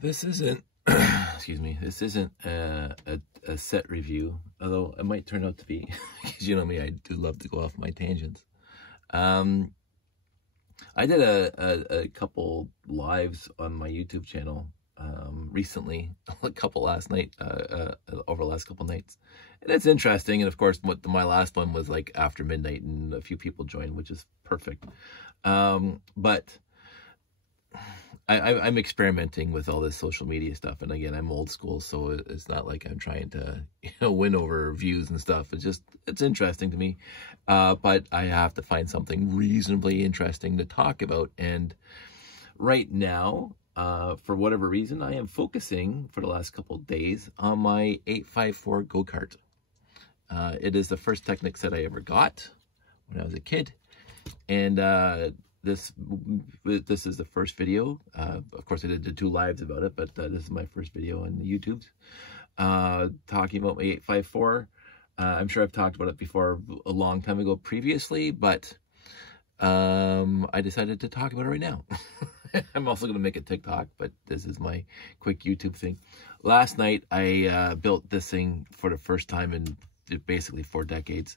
This isn't, excuse me, this isn't a set review, although it might turn out to be, because you know me, I do love to go off my tangents. I did a couple lives on my YouTube channel recently, a couple last night, over the last couple nights. And it's interesting, and of course, my last one was like after midnight, and a few people joined, which is perfect. But I'm experimenting with all this social media stuff, and again, I'm old school, so it's not like I'm trying to, win over views and stuff. It's interesting to me, but I have to find something reasonably interesting to talk about. And right now, for whatever reason, I am focusing for the last couple of days on my 854 go-kart. It is the first Technic set I ever got when I was a kid, and this is the first video. Of course, I did 2 lives about it, but this is my first video on the YouTubes talking about my 854. I'm sure I've talked about it before a long time ago previously, but I decided to talk about it right now. I'm also going to make a TikTok, but this is my quick YouTube thing. Last night, I built this thing for the first time in basically 4 decades.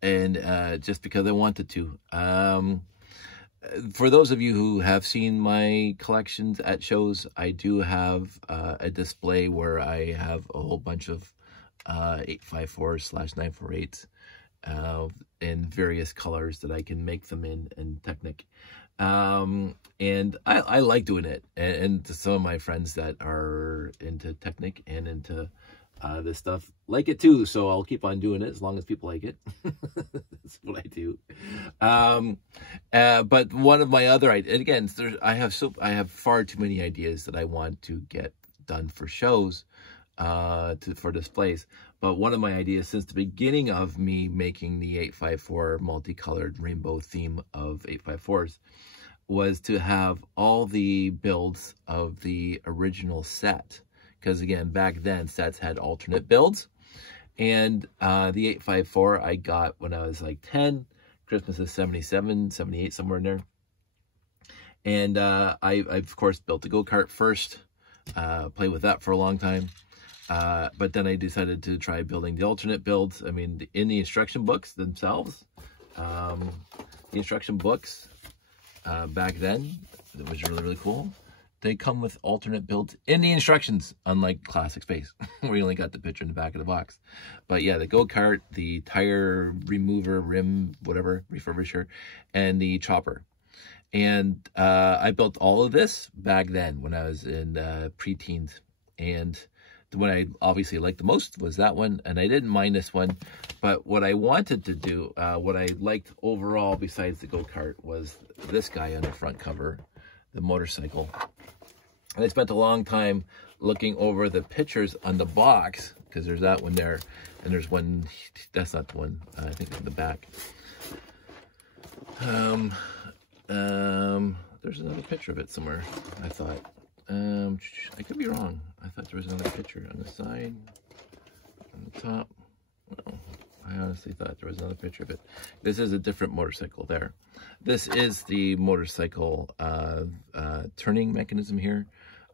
And just because I wanted to. For those of you who have seen my collections at shows, I do have a display where I have a whole bunch of 854/948s in various colors that I can make them in Technic. And I like doing it. And to some of my friends that are into Technic and into this stuff like it too, so I'll keep on doing it as long as people like it. That's what I do. But one of my other ideas, again, I have far too many ideas that I want to get done for shows, for displays. But one of my ideas since the beginning of me making the 854 multicolored rainbow theme of 854s was to have all the builds of the original set. Because again, back then sets had alternate builds, and the 854 I got when I was like 10. Christmas is 77, 78, somewhere in there. And I of course built the go-kart first, played with that for a long time. But then I decided to try building the alternate builds. I mean, in the instruction books themselves, the instruction books back then, it was really, really cool. They come with alternate builds in the instructions, unlike Classic Space, where you only got the picture in the back of the box. But yeah, the go-kart, the tire remover, rim, whatever, refurbisher, and the chopper. And I built all of this back then when I was in pre-teens. And the one I obviously liked the most was that one, and I didn't mind this one. But what I wanted to do, what I liked overall besides the go-kart, was this guy on the front cover, the motorcycle. And I spent a long time looking over the pictures on the box, because there's that one there, and there's one, that's not the one, I think it's in the back. There's another picture of it somewhere, I thought. I could be wrong. I thought there was another picture on the side, on the top. No, I honestly thought there was another picture of it. This is a different motorcycle there. This is the motorcycle turning mechanism here.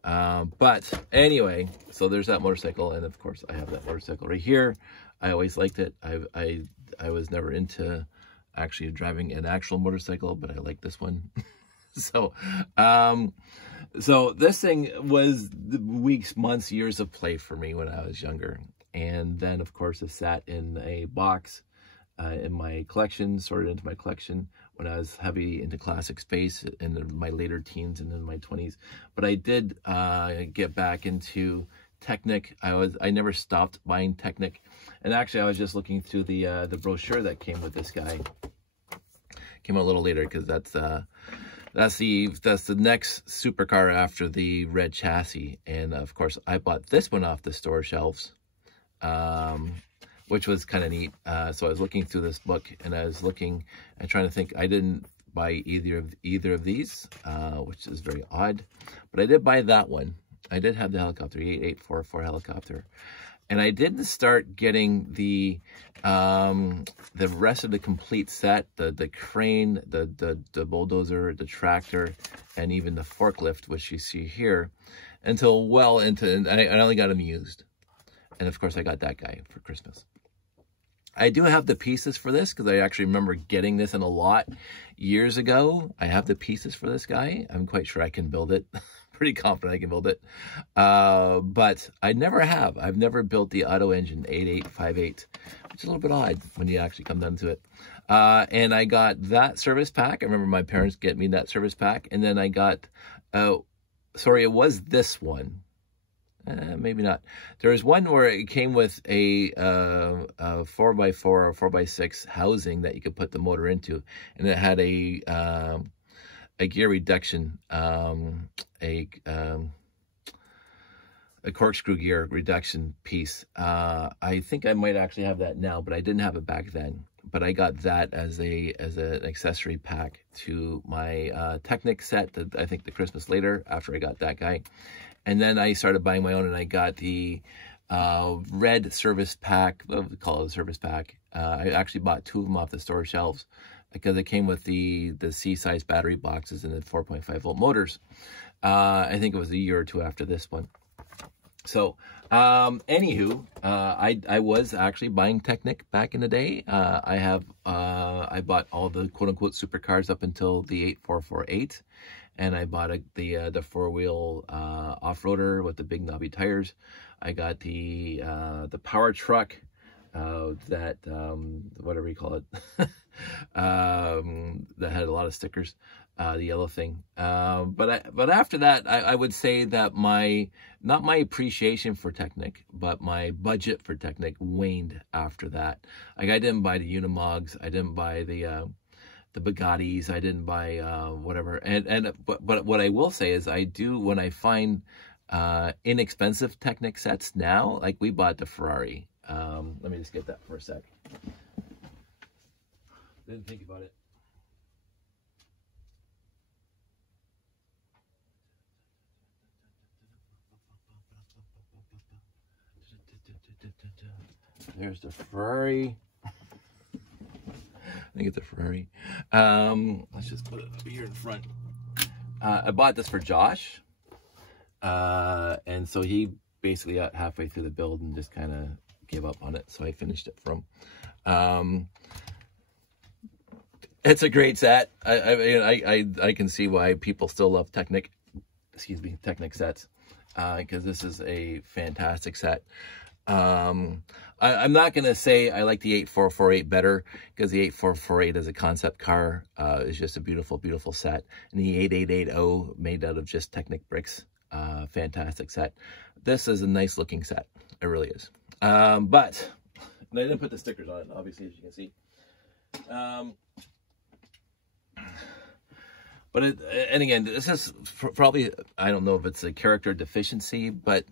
But anyway, so there's that motorcycle, and of course I have that motorcycle right here. I always liked it. I was never into actually driving an actual motorcycle, but I like this one. So so this thing was weeks, months, years of play for me when I was younger. And then of course it sat in a box in my collection, sorted into my collection when I was heavy into Classic Space in my later teens and in my 20s. But I did get back into Technic. I never stopped buying Technic. And actually I was just looking through the brochure that came with this guy. Came out a little later, because that's the next supercar after the red chassis. And of course I bought this one off the store shelves, which was kind of neat. So I was looking through this book, and I was looking and trying to think. I didn't buy either of these, which is very odd, but I did buy that one. I did have the helicopter, the 8844 helicopter. And I didn't start getting the rest of the complete set, the crane, the bulldozer, the tractor, and even the forklift, which you see here, until well into, and I only got them used. And of course I got that guy for Christmas. I do have the pieces for this because I actually remember getting this in a lot years ago. I have the pieces for this guy. I'm quite sure I can build it. Pretty confident I can build it. But I never have. I've never built the Auto Engine 8858, which is a little bit odd when you actually come down to it. And I got that service pack. I remember my parents get me that service pack. And then I got, sorry, it was this one. Maybe not. There was one where it came with a 4x4 or 4x6 housing that you could put the motor into, and it had a gear reduction, a corkscrew gear reduction piece. I think I might actually have that now, but I didn't have it back then. But I got that as an accessory pack to my Technic set that I think the Christmas later after I got that guy. And then I started buying my own, and I got the red service pack. We call it a service pack. I actually bought 2 of them off the store shelves because it came with the C-size battery boxes and the 4.5 volt motors. I think it was a year or 2 after this one. So, anywho, I was actually buying Technic back in the day. I bought all the quote-unquote supercars up until the 8448. And I bought the 4-wheel off-roader with the big knobby tires. I got the power truck, that whatever you call it, that had a lot of stickers, the yellow thing. But after that, I would say that not my appreciation for Technic, but my budget for Technic waned after that. Like, I didn't buy the Unimogs, I didn't buy the Bugattis, I didn't buy whatever. But what I will say is I do, when I find inexpensive Technic sets now, like we bought the Ferrari. Let me just get that for a sec. Didn't think about it. There's the Ferrari. I think it's a Ferrari. Let's just put it up here in front. I bought this for Josh. And so he basically got halfway through the build and just kind of gave up on it. So I finished it for him. It's a great set. I can see why people still love Technic sets. Because this is a fantastic set. I'm not going to say I like the 8448 better, because the 8448 as a concept car is just a beautiful, beautiful set. And the 8880 made out of just Technic bricks, fantastic set. This is a nice looking set. It really is. But I didn't put the stickers on it, obviously, as you can see. And again, this is probably, I don't know if it's a character deficiency, but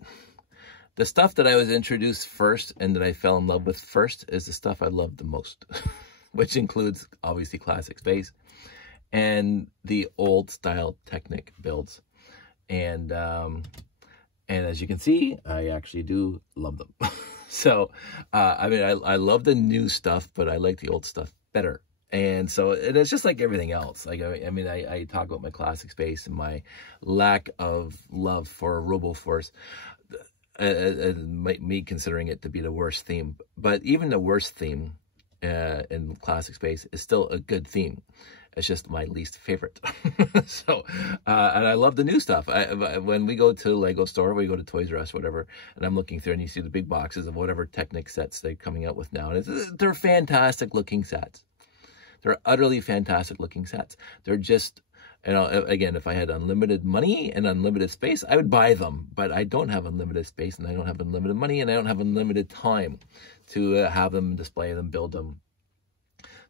the stuff that I was introduced first and that I fell in love with first is the stuff I love the most, which includes obviously classic space and the old style Technic builds. And as you can see, I actually do love them. So, I mean, I love the new stuff, but I like the old stuff better. And so it's just like everything else. Like, I mean, I talk about my classic space and my lack of love for RoboForce. Me considering it to be the worst theme, but even the worst theme in classic space is still a good theme. It's just my least favorite. So, and I love the new stuff. When we go to Lego store, we go to Toys R Us, whatever, and I'm looking through and you see the big boxes of whatever Technic sets they're coming out with now, and they're fantastic looking sets. They're utterly fantastic looking sets. They're just, you know, again, if I had unlimited money and unlimited space, I would buy them. But I don't have unlimited space, and I don't have unlimited money, and I don't have unlimited time to have them, display them, build them.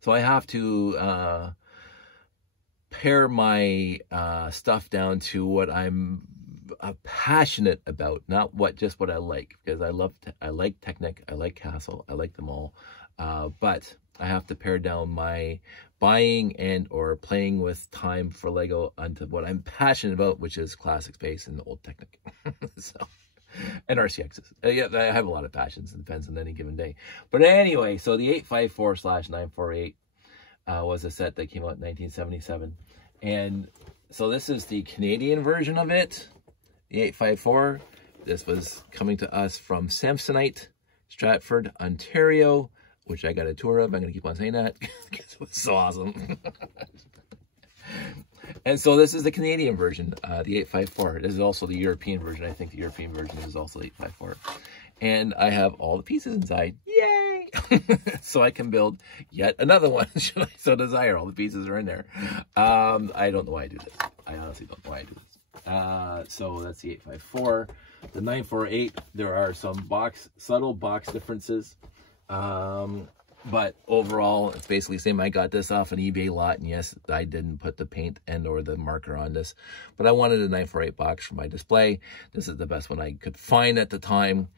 So I have to pare my stuff down to what I'm passionate about, not just what I like. Because I like Technic, I like Castle, I like them all. But I have to pare down my buying and or playing with time for Lego onto what I'm passionate about, which is classic space and old Technic. So, and RCXs. Yeah, I have a lot of passions. It depends on any given day. But anyway, so the 854/948 was a set that came out in 1977. And so this is the Canadian version of it, the 854. This was coming to us from Samsonite, Stratford, Ontario, which I got a tour of. I'm going to keep on saying that because it was so awesome. And so this is the Canadian version, the 854. This is also the European version. I think the European version is also 854. And I have all the pieces inside. Yay! So I can build yet another one, should I so desire. All the pieces are in there. I don't know why I do this. I honestly don't know why I do this. So that's the 854. The 948, there are some subtle box differences. But overall, it's basically the same. I got this off an eBay lot, and yes, I didn't put the paint and or the marker on this, but I wanted a 948 box for my display. This is the best one I could find at the time.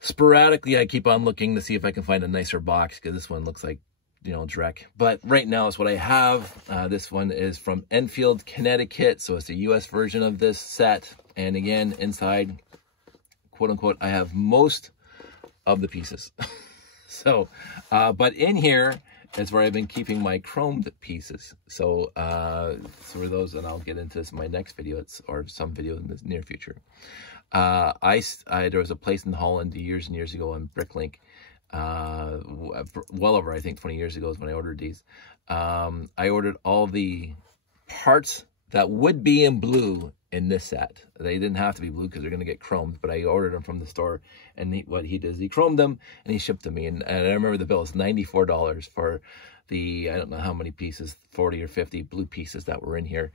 Sporadically, I keep on looking to see if I can find a nicer box, because this one looks like, you know, dreck. But right now is what I have. This one is from Enfield, Connecticut, so it's the US version of this set. And again, inside, quote unquote, I have most of the pieces. So, but in here is where I've been keeping my chromed pieces. So, for those, and I'll get into this in my next video, or some video in the near future. There was a place in Holland years and years ago on Bricklink, well over, I think, 20 years ago is when I ordered these. I ordered all the parts that would be in blue in this set. They didn't have to be blue because they're going to get chromed, but I ordered them from the store, and what he does, he chromed them and he shipped them to me. And I remember the bill was $94 for the, I don't know how many pieces, 40 or 50 blue pieces that were in here.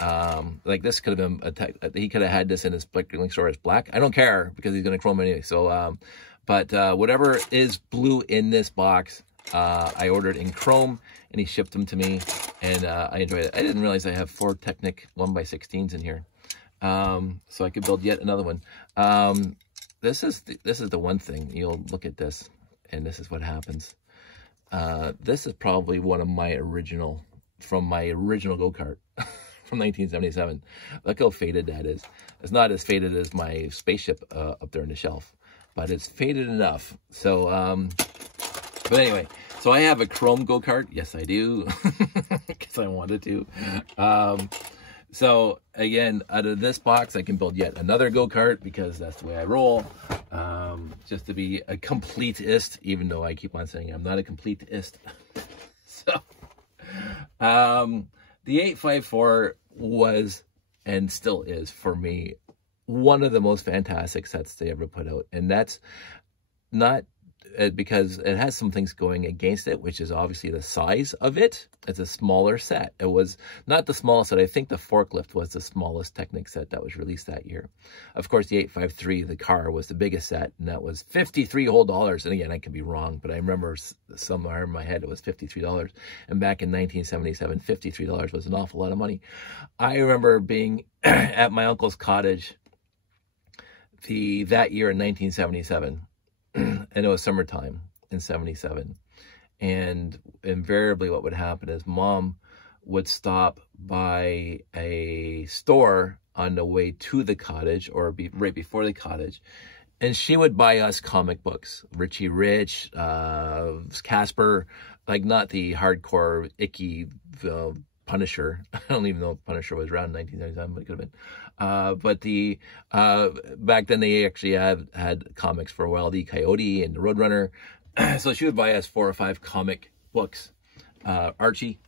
Like this could have been, he could have had this in his Bricklink store as black. I don't care because he's going to chrome anyway. So, but whatever is blue in this box, I ordered in chrome, and he shipped them to me, and I enjoyed it. I didn't realize I have 4 Technic 1x16s in here, so I could build yet another one. This is the one thing. You'll look at this, and this is what happens. This is probably one of my original, from my original go-kart from 1977. Look how faded that is. It's not as faded as my spaceship up there on the shelf, but it's faded enough. So, but anyway, so I have a chrome go-kart. Yes, I do, because I wanted to. So again, out of this box, I can build yet another go-kart because that's the way I roll. Just to be a completist, even though I keep on saying I'm not a completist. So, the 854 was, and still is for me, one of the most fantastic sets they ever put out. And that's not because it has some things going against it, which is obviously the size of it. It's a smaller set. It was not the smallest set. I think the forklift was the smallest Technic set that was released that year. Of course, the 853, the car, was the biggest set, and that was $53 whole. And again, I could be wrong, but I remember somewhere in my head it was $53. And back in 1977, $53 was an awful lot of money. I remember being at my uncle's cottage that year in 1977. And it was summertime in 77. And invariably what would happen is Mom would stop by a store on the way to the cottage, or right before the cottage. And she would buy us comic books, Richie Rich, Casper, like not the hardcore, icky Punisher. I don't even know if Punisher was around in 1977, but it could have been. But back then they actually had comics for Wile E. Coyote and the Roadrunner. So she would buy us 4 or 5 comic books, Archie,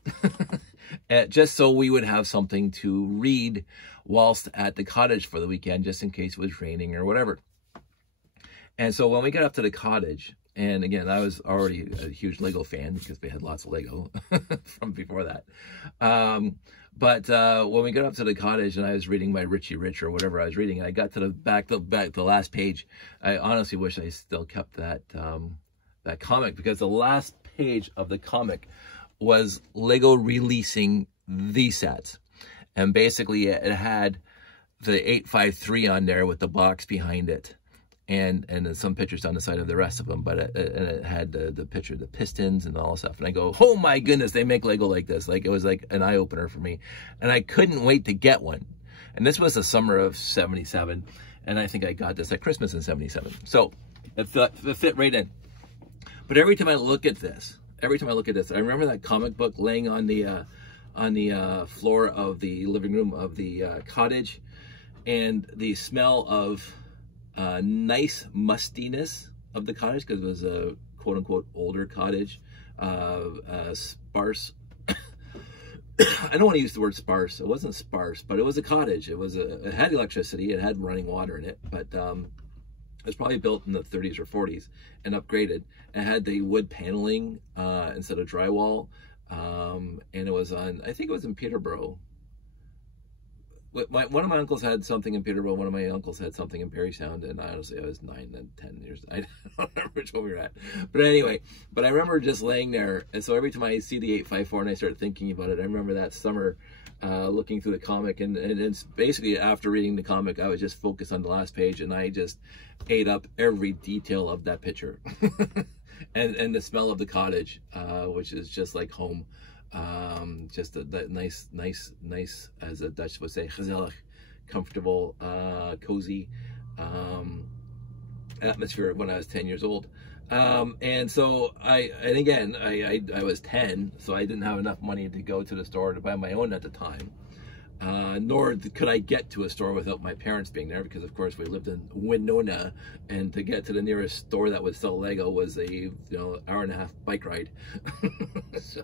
just so we would have something to read whilst at the cottage for the weekend, just in case it was raining or whatever. And so when we got up to the cottage, and again, I was already a huge Lego fan because we had lots of Lego from before that. But when we got up to the cottage and I was reading my Richie Rich or whatever I was reading, I got to the last page. I honestly wish I still kept that that comic, because the last page of the comic was Lego releasing the set. And basically it had the 853 on there with the box behind it. And then some pictures down the side of the rest of them, but it had the picture of the Pistons and all this stuff. And I go, oh my goodness, they make Lego like this. Like, it was like an eye-opener for me. And I couldn't wait to get one. And this was the summer of 77. And I think I got this at Christmas in 77. So it fit right in. But every time I look at this, I remember that comic book laying on the floor of the living room of the cottage, and the smell of nice mustiness of the cottage, because it was a quote-unquote older cottage, sparse. I don't want to use the word sparse. It wasn't sparse, but it was a cottage. It had electricity. It had running water in it, but it was probably built in the 30s or 40s and upgraded. It had the wood paneling instead of drywall, and it was on, I think it was in Peterborough. One of my uncles had something in Peterborough, one of my uncles had something in Parry Sound, and honestly, I was 9 and 10 years. I don't remember which one we were at. But anyway, I remember just laying there, and so every time I see the 854 and I start thinking about it, I remember that summer looking through the comic, and it's basically after reading the comic, I was just focused on the last page, and I just ate up every detail of that picture. and the smell of the cottage, which is just like home. Just that nice, as the Dutch would say, gezellig, comfortable, cozy atmosphere when I was 10 years old. And so I was 10, so I didn't have enough money to go to the store to buy my own at the time. Nor could I get to a store without my parents being there, because of course we lived in Winona, and to get to the nearest store that would sell Lego was a hour-and-a-half bike ride. So,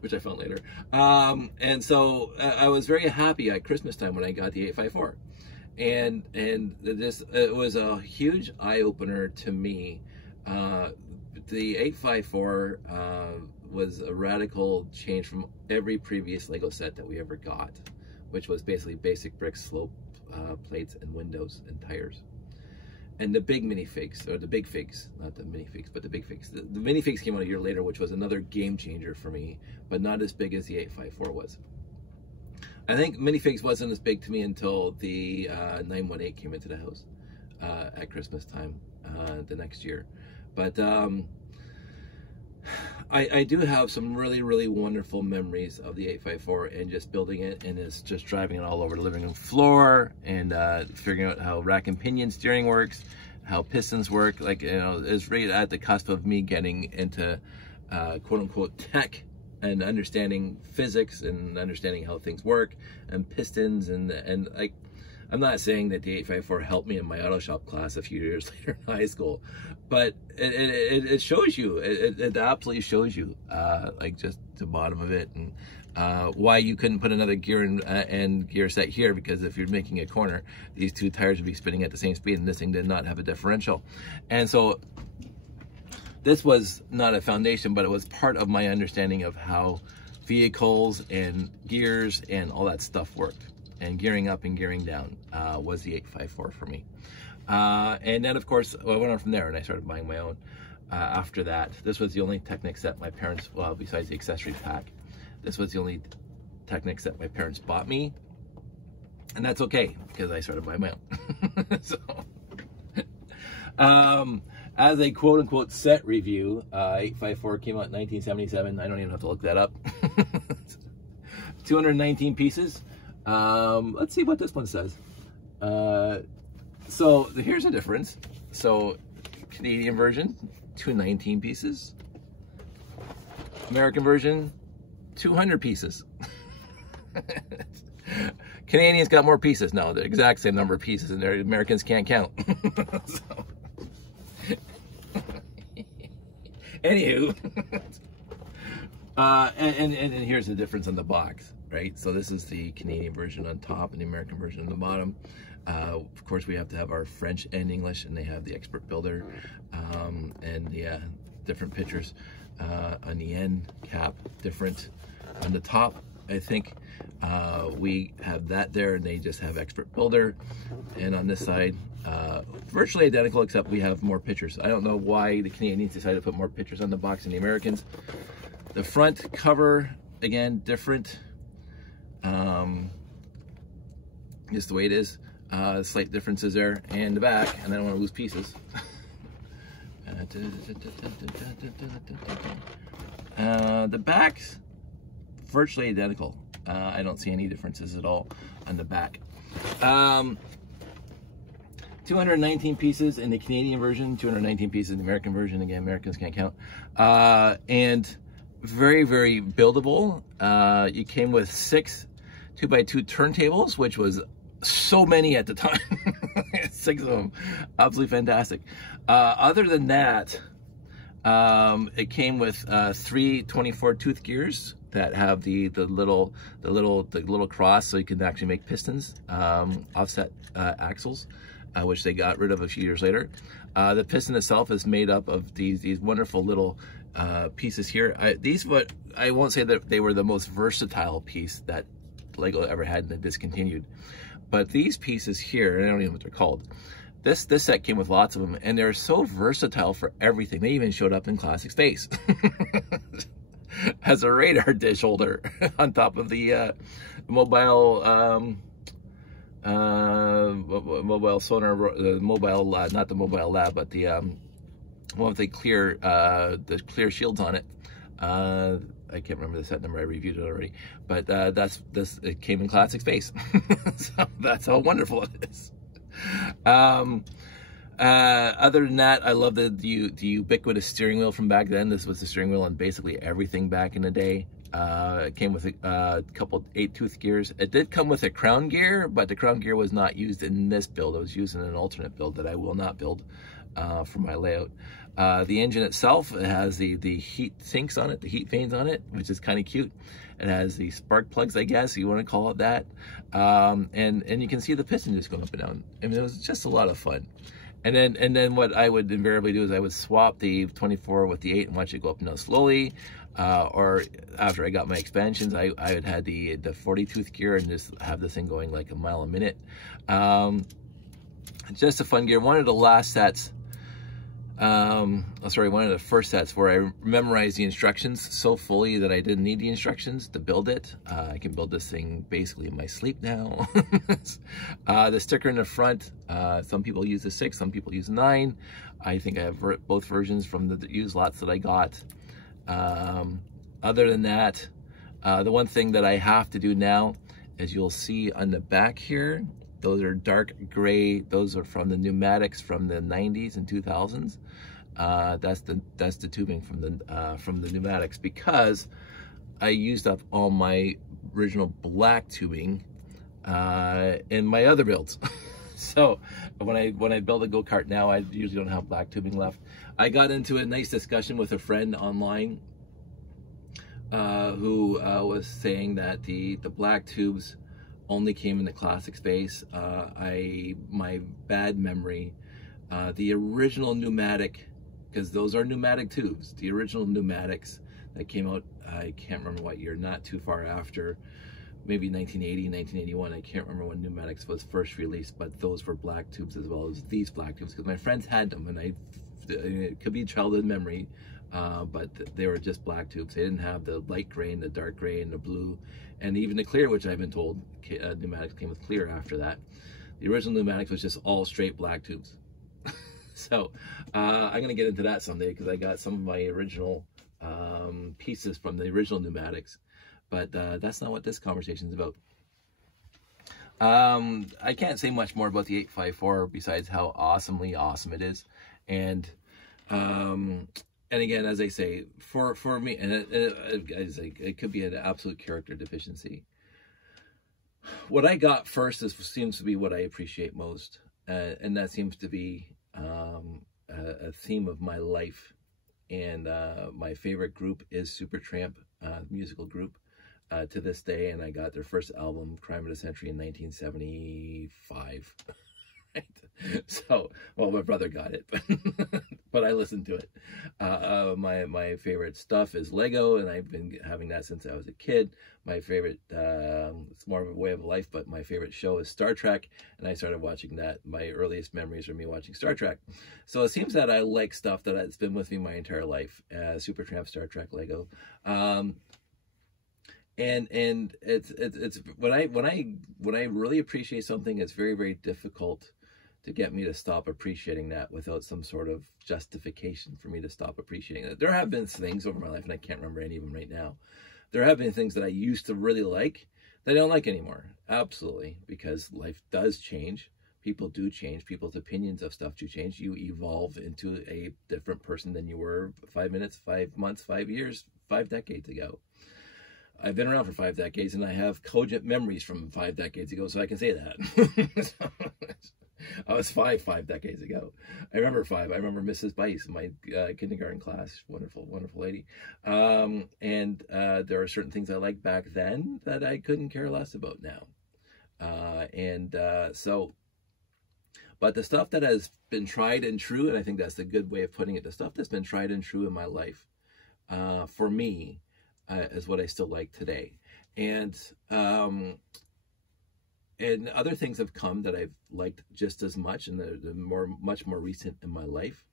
which I found later. And so I was very happy at Christmas time when I got the 854. And it was a huge eye-opener to me. The 854 was a radical change from every previous Lego set that we ever got, which was basically basic bricks, slope plates, and windows and tires. And the big minifigs, or the big figs, not the minifigs, but the big figs. The minifigs came out a year later, which was another game changer for me, but not as big as the 854 was. I think minifigs wasn't as big to me until the 918 came into the house at Christmas time the next year. But I do have some really, really wonderful memories of the 854 and just building it, and it's just driving it all over the living room floor, and figuring out how rack and pinion steering works, how pistons work. Like, it's right at the cusp of me getting into quote unquote tech and understanding physics and understanding how things work and pistons, and like, I'm not saying that the 854 helped me in my auto shop class a few years later in high school, but it shows you, it absolutely shows you, like, just the bottom of it, and why you couldn't put another gear and gear set here, because if you're making a corner, these two tires would be spinning at the same speed, and this thing did not have a differential. And so this was not a foundation, but it was part of my understanding of how vehicles and gears and all that stuff worked. And gearing up and gearing down was the 854 for me. And then, of course, I went on from there and I started buying my own. After that, this was the only Technic set my parents, well, besides the accessory pack, this was the only Technic set my parents bought me. And that's okay, because I started buying my own. So, as a quote-unquote set review, 854 came out in 1977. I don't even have to look that up. 219 pieces. Let's see what this one says. So here's a difference. So Canadian version, 219 pieces. American version, 200 pieces. Canadians got more pieces. No, the exact same number of pieces, and the Americans can't count. So. Anywho, and here's the difference on the box. Right, so this is the Canadian version on top and the American version on the bottom. Of course, we have to have our French and English, and they have the expert builder, and the different pictures on the end cap, different on the top. I think we have that there, and they just have expert builder, and on this side, virtually identical, except we have more pictures. I don't know why the Canadians decided to put more pictures on the box than the Americans. The front cover, again, different. Just the way it is, slight differences there, and the back, and I don't want to lose pieces. The back's virtually identical. I don't see any differences at all on the back. 219 pieces in the Canadian version, 219 pieces in the American version. Again, Americans can't count. And very, very buildable. You came with 6 2x2 turntables, which was so many at the time. 6 of them. Absolutely fantastic. Other than that, it came with 3 24 tooth gears that have the little cross, so you can actually make pistons, offset axles, which they got rid of a few years later. The piston itself is made up of these wonderful little pieces here. I won't say that they were the most versatile piece that Lego ever had and they discontinued, but these pieces here, I don't even know what they're called. This set came with lots of them, and they're so versatile for everything. They even showed up in Classic Space as a radar dish holder on top of the mobile mobile sonar, the mobile not the mobile lab, but the one with the clear shields on it. I can't remember the set number. I reviewed it already, but it came in Classic Space. So that's how wonderful it is. Other than that, I love the ubiquitous steering wheel from back then. This was the steering wheel on basically everything back in the day. It came with a couple 8-tooth gears. It did come with a crown gear, but the crown gear was not used in this build. It was used in an alternate build that I will not build for my layout. The engine itself, it has the heat sinks on it, the heat vanes on it, which is kind of cute. It has the spark plugs, I guess you want to call it that. And you can see the piston just going up and down. I mean, it was just a lot of fun. And then what I would invariably do is I would swap the 24 with the 8 and watch it go up and down slowly. Or after I got my expansions, I would have the 40-tooth gear and just have this thing going like a mile a minute. Just a fun gear. One of the last sets, one of the first sets where I memorized the instructions so fully that I didn't need the instructions to build it. I can build this thing basically in my sleep now. The sticker in the front, some people use the 6, some people use 9. I think I have both versions from the used lots that I got. Other than that, the one thing that I have to do now is you'll see on the back here, those are dark gray. Those are from the pneumatics from the 90s and 2000s. That's the tubing from the pneumatics, because I used up all my original black tubing in my other builds. So when I build a go-kart now, I usually don't have black tubing left. I got into a nice discussion with a friend online who was saying that the black tubes only came in the Classic Space. My bad memory, the original pneumatic, because those are pneumatic tubes, the original pneumatics that came out, I can't remember what year, not too far after, maybe 1980, 1981, I can't remember when pneumatics was first released, but those were black tubes as well as these black tubes, because my friends had them, and it could be childhood memory, but they were just black tubes. They didn't have the light gray and the dark gray and the blue, and even the clear, which I've been told pneumatics came with clear after that. The original pneumatics was just all straight black tubes. So I'm gonna get into that someday, because I got some of my original pieces from the original pneumatics, but that's not what this conversation is about. I can't say much more about the 854 besides how awesomely awesome it is, and again, as I say, for me, and it could be an absolute character deficiency. What I got first seems to be what I appreciate most, and that seems to be a theme of my life. And my favorite group is Supertramp, musical group, to this day. And I got their first album, Crime of the Century, in 1975. Right? So, well, my brother got it, but I listened to it. My favorite stuff is Lego, and I've been having that since I was a kid. My favorite, it's more of a way of life, but my favorite show is Star Trek, and I started watching that. My earliest memories are me watching Star Trek. So it seems that I like stuff that's been with me my entire life. Supertramp, Star Trek, Lego. And it's when I really appreciate something, it's very, very difficult to get me to stop appreciating that without some sort of justification for me to stop appreciating it. There have been things over my life, and I can't remember any of them right now. There have been things that I used to really like that I don't like anymore. Absolutely, because life does change. people do change. People's opinions of stuff do change. You evolve into a different person than you were 5 minutes, 5 months, 5 years, 5 decades ago. I've been around for 5 decades, and I have cogent memories from 5 decades ago, so I can say that. I was 5 decades ago. I remember 5. I remember Mrs. Bice in my kindergarten class. Wonderful, wonderful lady. And there are certain things I liked back then that I couldn't care less about now. But the stuff that has been tried and true, and I think that's the good way of putting it, the stuff that's been tried and true in my life, for me, is what I still like today. And other things have come that I've liked just as much, and they're much more recent in my life.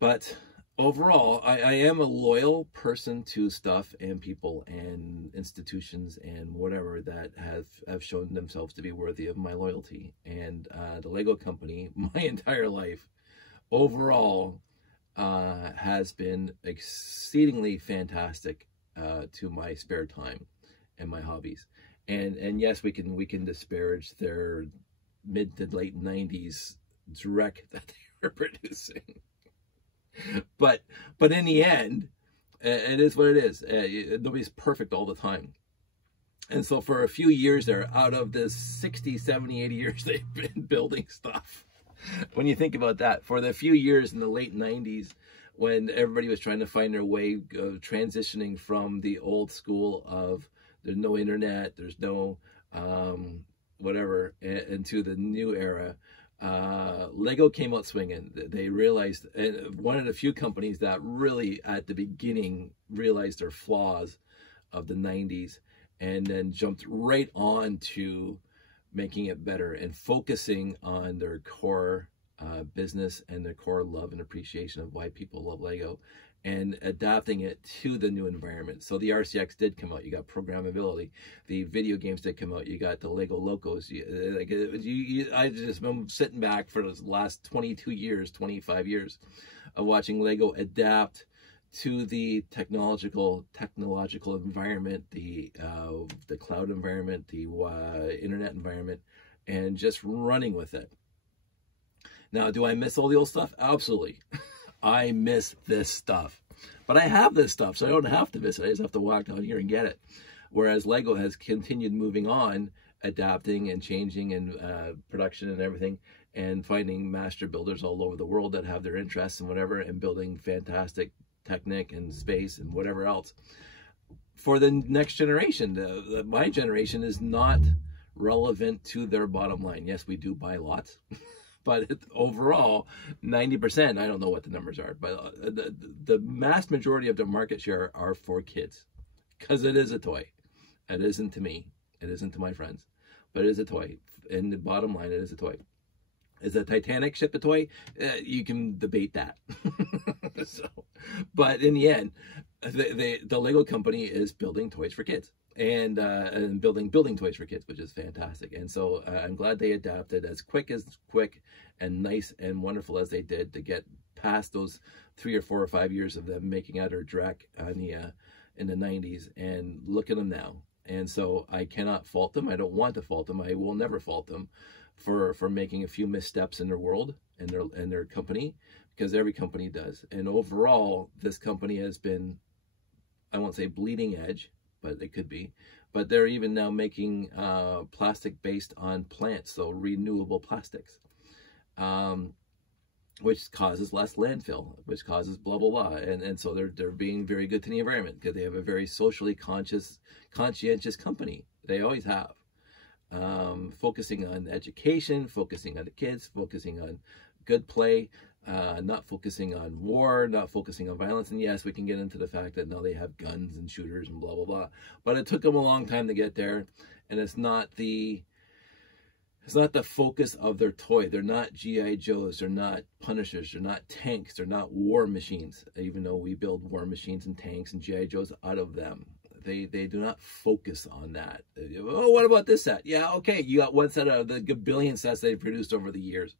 But overall, I am a loyal person to stuff and people and institutions and whatever that have shown themselves to be worthy of my loyalty. And the Lego company, my entire life, overall, has been exceedingly fantastic to my spare time and my hobbies. And yes, we can disparage their mid to late 90s dreck that they were producing. But in the end, it is what it is. Nobody's perfect all the time. And so for a few years there, out of the 60, 70, 80 years they've been building stuff, when you think about that, for the few years in the late 90s, when everybody was trying to find their way, transitioning from the old school of there's no internet, there's no whatever, into the new era, Lego came out swinging. They realized, and one of the few companies that really at the beginning realized their flaws of the 90s and then jumped right on to making it better and focusing on their core business and their core love and appreciation of why people love Lego, and adapting it to the new environment. So the RCX did come out. You got programmability. The video games did come out. You got the Lego Locos. I just been sitting back for the last 22 years, 25 years of watching Lego adapt to the technological environment, the cloud environment, the internet environment, and just running with it. Now, do I miss all the old stuff? Absolutely. I miss this stuff. But I have this stuff, so I don't have to miss it. I just have to walk down here and get it. Whereas Lego has continued moving on, adapting and changing and production and everything, and finding master builders all over the world that have their interests and whatever, and building fantastic Technic and space and whatever else. For the next generation, my generation is not relevant to their bottom line. Yes, we do buy lots. But overall, 90%, I don't know what the numbers are, but the mass majority of the market share are for kids, because it is a toy. It isn't to me. It isn't to my friends, but it is a toy. And the bottom line, it is a toy. Is the Titanic ship a toy? You can debate that. But in the end, the Lego company is building toys for kids. And building toys for kids, which is fantastic. And so I'm glad they adapted as quick and nice and wonderful as they did to get past those 3 or 4 or 5 years of them making utter dreck on in the 90s, and look at them now. And so I cannot fault them. I don't want to fault them. I will never fault them for making a few missteps in their world and their company, because every company does. And overall, this company has been, I won't say bleeding edge, but it could be. But they're even now making plastic based on plants, so renewable plastics, which causes less landfill, which causes blah, blah, blah. And so they're being very good to the environment, because they have a very socially conscientious company. They always have. Focusing on education, focusing on the kids, focusing on good play, not focusing on war, not focusing on violence. And yes, we can get into the fact that now they have guns and shooters and blah, blah, blah. But it took them a long time to get there. And it's not the focus of their toy. They're not G.I. Joes. They're not Punishers. They're not tanks. They're not war machines, even though we build war machines and tanks and G.I. Joes out of them. They do not focus on that. Oh, what about this set? Yeah, okay, you got one set of the billion sets they've produced over the years,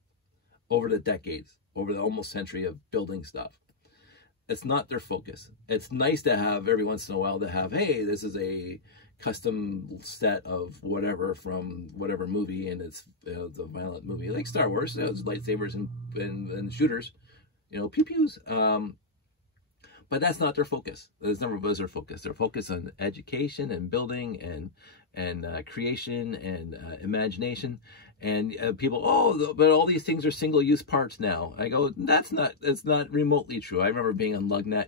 over the decades, over the almost century of building stuff. It's not their focus. It's nice to have every once in a while to have, hey, this is a custom set of whatever from whatever movie, and it's the violent movie, like Star Wars. It's lightsabers and shooters, pew pews. But that's not their focus. That's never was their focus. Their focus on education and building and creation and imagination. And people, but all these things are single-use parts now. I go, it's not remotely true. I remember being on Lugnet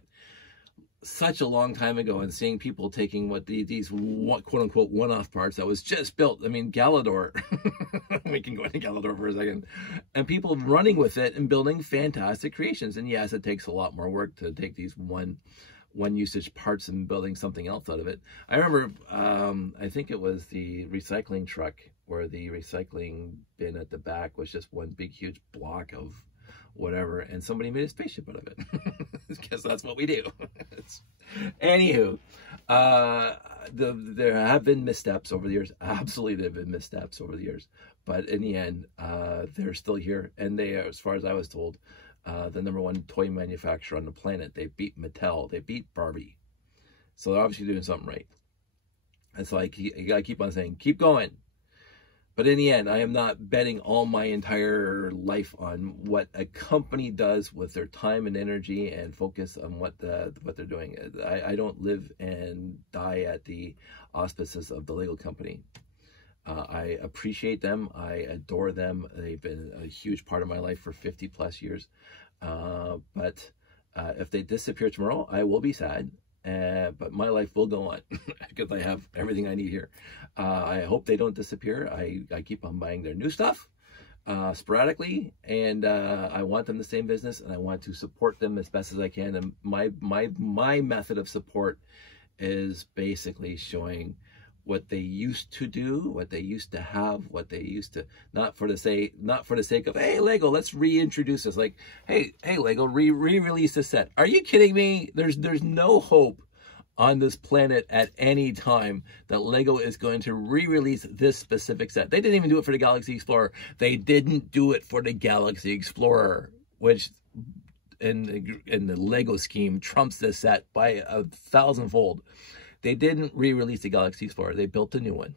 such a long time ago and seeing people taking these quote-unquote one-off parts that was just built. I mean, Galador. We can go into Galador for a second. And people running with it and building fantastic creations. And yes, it takes a lot more work to take these one usage parts and building something else out of it. I remember, I think it was the recycling truck where the recycling bin at the back was just one big, huge block of whatever, and somebody made a spaceship out of it, because that's what we do. Anywho, there have been missteps over the years. Absolutely, there have been missteps over the years. But in the end, they're still here, and they are, as far as I was told, the #1 toy manufacturer on the planet. They beat Mattel. They beat Barbie. So they're obviously doing something right. And so you gotta keep on saying, keep going. But in the end, I am not betting all my entire life on what a company does with their time and energy and focus on what they're doing. I don't live and die at the auspices of the Lego company. I appreciate them. I adore them. They've been a huge part of my life for 50 plus years. But if they disappear tomorrow, I will be sad. But my life will go on because I have everything I need here. I hope they don't disappear. I keep on buying their new stuff sporadically, and I want them to stay in business, and I want to support them as best as I can. And my method of support is basically showing what they used to do, what they used to have, what they used to, not for the sake of, hey Lego, let's reintroduce this. Like, hey Lego, re-release this set. Are you kidding me? There's no hope on this planet at any time that Lego is going to re-release this specific set. They didn't even do it for the Galaxy Explorer. They didn't do it for the Galaxy Explorer, which in the Lego scheme trumps this set by 1,000-fold. They didn't re-release the Galaxy Explorer. They built a new one.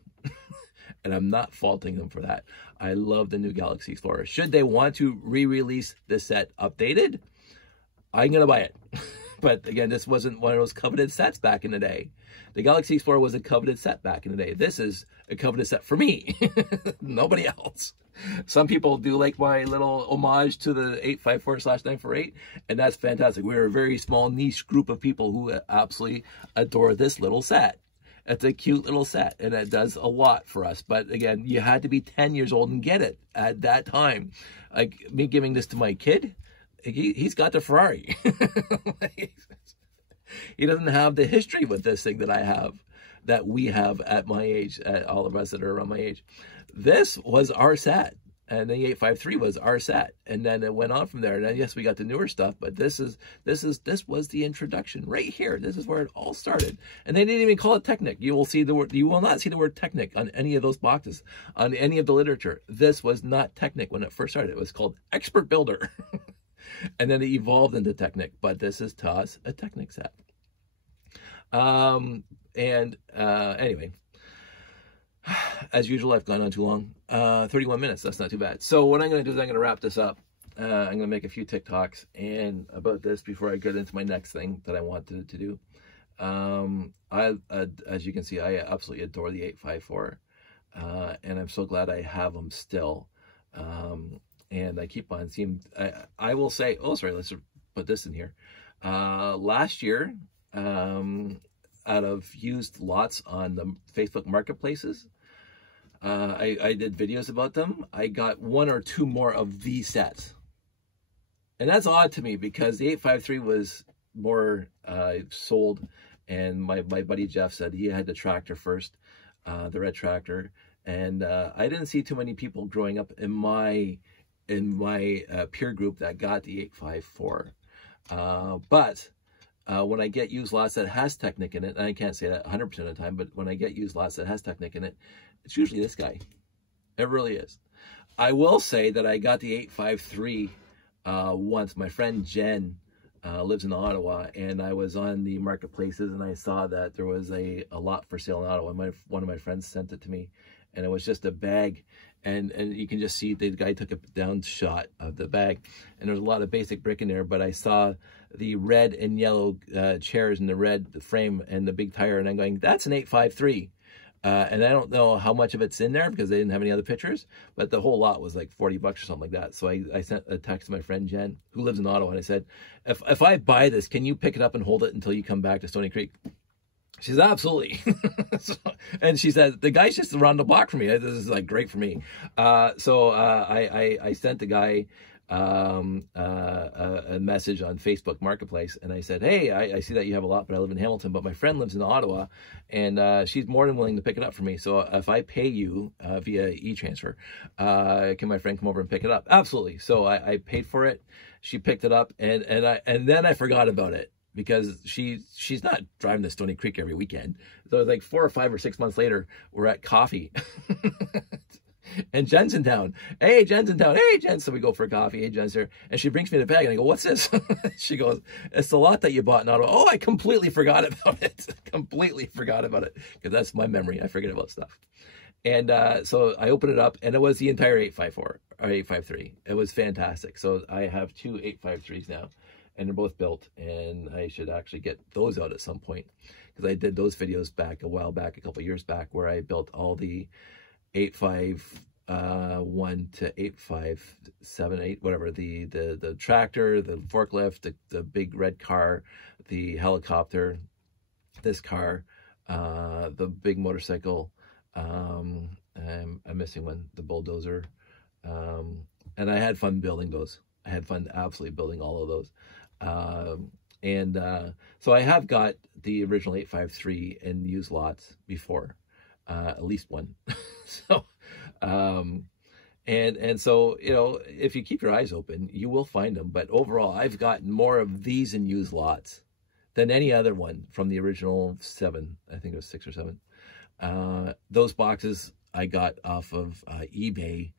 And I'm not faulting them for that. I love the new Galaxy Explorer. Should they want to re-release this set updated, I'm going to buy it. But again, this wasn't one of those coveted sets back in the day. The Galaxy Explorer was a coveted set back in the day. This is a coveted set for me. Nobody else. Some people do like my little homage to the 854/948, and that's fantastic. We're a very small niche group of people who absolutely adore this little set. It's a cute little set, and it does a lot for us. But again, you had to be 10 years old and get it at that time. Like me giving this to my kid, he's got the Ferrari. He doesn't have the history with this thing that I have, that we have at my age, at all of us that are around my age. This was our set, and the 853 was our set, and then it went on from there. And then yes, we got the newer stuff, but this was the introduction right here. This is where it all started, and they didn't even call it Technic. You will not see the word Technic on any of those boxes, on any of the literature. This was not Technic when it first started. It was called Expert Builder, and then it evolved into Technic. But this is to us a Technic set. Anyway. As usual, I've gone on too long. 31 minutes, that's not too bad. So what I'm going to do is I'm going to wrap this up. I'm going to make a few TikToks and about this before I get into my next thing that I wanted to do. As you can see, I absolutely adore the 854. And I'm so glad I have them still. And I keep on seeing, I will say, oh, sorry, let's put this in here. Last year, out of used lots on the Facebook marketplaces, I did videos about them. I got 1 or 2 more of these sets. And that's odd to me because the 853 was more sold, and my buddy Jeff said he had the tractor first, the red tractor, and I didn't see too many people growing up in my peer group that got the 854. But when I get used lots that has Technic in it, and I can't say that 100% of the time, but when I get used lots that has Technic in it, it's usually this guy. It really is. I will say that I got the 853 once. My friend Jen lives in Ottawa, and I was on the marketplaces and I saw that there was a lot for sale in Ottawa. One of my friends sent it to me, and it was just a bag, and you can just see the guy took a down shot of the bag, and there's a lot of basic brick in there, but I saw the red and yellow chairs and the red frame and the big tire, and I'm going, that's an 853. And I don't know how much of it's in there because they didn't have any other pictures, but the whole lot was like 40 bucks or something like that. So I sent a text to my friend Jen, who lives in Ottawa, and I said, if I buy this, can you pick it up and hold it until you come back to Stony Creek? She said, absolutely. And she said, the guy's just around the block for me. This is like great for me. So I sent the guy a message on Facebook Marketplace, and I said, hey, I see that you have a lot, but I live in Hamilton, but my friend lives in Ottawa, and she's more than willing to pick it up for me. So if I pay you via e-transfer, can my friend come over and pick it up? Absolutely. So I paid for it. She picked it up, and then I forgot about it, because she's not driving to Stony Creek every weekend. So like 4 or 5 or 6 months later, we're at coffee. And Jen's in town. Hey, Jen's in town. Hey, Jen. So we go for coffee. Hey, Jen's here. And she brings me the bag, and I go, what's this? She goes, it's the lot that you bought in Ottawa. Oh, I completely forgot about it. Completely forgot about it. Because that's my memory. I forget about stuff. And so I opened it up, and it was the entire 854 or 853. It was fantastic. So I have 2 853s now, and they're both built, and I should actually get those out at some point, because I did those videos back a while back, a couple years back, where I built all the 851 to 8578, whatever, the tractor, the forklift, the big red car, the helicopter, this car, the big motorcycle, I'm missing one, the bulldozer, and I had fun building those. I had fun absolutely building all of those. So I have got the original 853 in used lots before, at least one. So, and so, you know, if you keep your eyes open, you will find them. But overall, I've gotten more of these in used lots than any other one from the original 7. I think it was 6 or 7. Those boxes I got off of eBay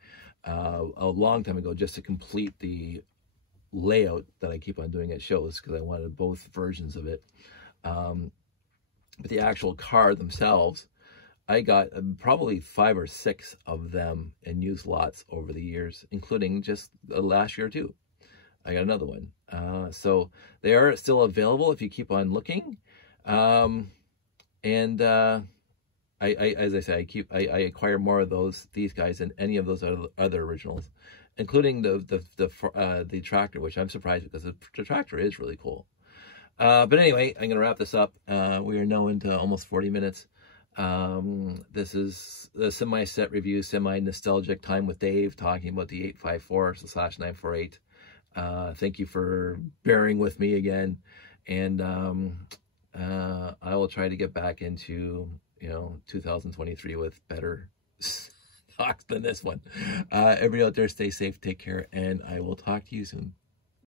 a long time ago, just to complete the layout that I keep on doing at shows, because I wanted both versions of it. But the actual car themselves, I got probably 5 or 6 of them in used lots over the years, including just the last year or 2. I got another one. So they are still available if you keep on looking. As I say, I acquire more of these guys than any of those other originals, including the tractor, which I'm surprised, because the tractor is really cool. But anyway, I'm gonna wrap this up. We are now into almost 40 minutes. This is the semi-set review, semi-nostalgic time with Dave, talking about the 854/948. Thank you for bearing with me again, and I will try to get back into, 2023 with better talks than this one. Everybody out there, stay safe, take care, and I will talk to you soon.